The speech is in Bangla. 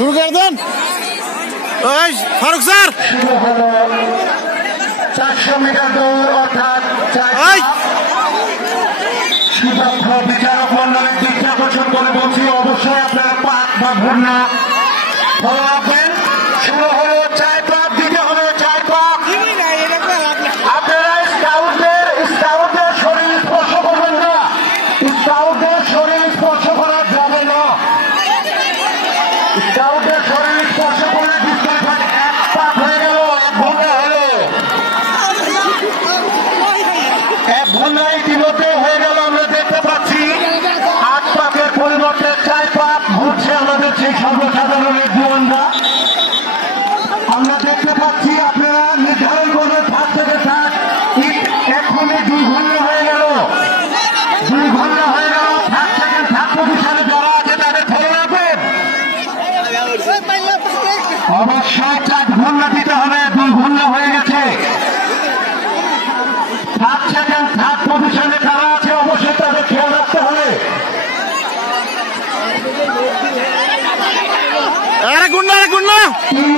শুরু করে দেন। ওই ফারুক স্যার 400 মিটার দৌড় অর্থাৎ সুদক্ষ বিচারক মন্ডলের দৃষ্টি আকর্ষণ করে বলছি, অবশ্যই আপনারা পাক বা ভুনা ফলো রাখবেন। শুরু হলো 4 পাক, দিতে হবে 4 পাক। আপনারা স্কাউটদের শরীর স্পর্শ করবেন না, স্কাউটদের শরীর স্পর্শ করা যাবে না। স্কাউটদের শরীর স্পর্শ করলে ডিসকোয়ালিফাইড। 1 পাক হয়ে গেল, 1 ঘন্টা হলো, 1 ঘন্টা ইতিমধ্যে হয়ে গেল। আমরা দেখতে পাচ্ছি 8 পাকের পরিবর্তে 4 পাক ঘুরছে আমাদের সেই সর্বসাধারণের জীবনটা আমরা দেখতে পাচ্ছি। আপনারা নির্ধারণ করবেন 5 থেকে 7। এখনই 2 ঘন্টা হয়ে গেল, 2 ঘন্টা হয়ে গেল। 5 সেকেন্ড 7 পজিশনে যারা আছে তাদের ধরে রাখবেন। অবশ্যই 4 ঘন্টা দিতে হবে, 2 ঘন্টা হয়ে গেছে। 7 সেকেন্ড 7 পজিশনে যারা আছে অবশ্যই তাদের খেয়াল রাখতে হবে। আরে গুন্ডা 3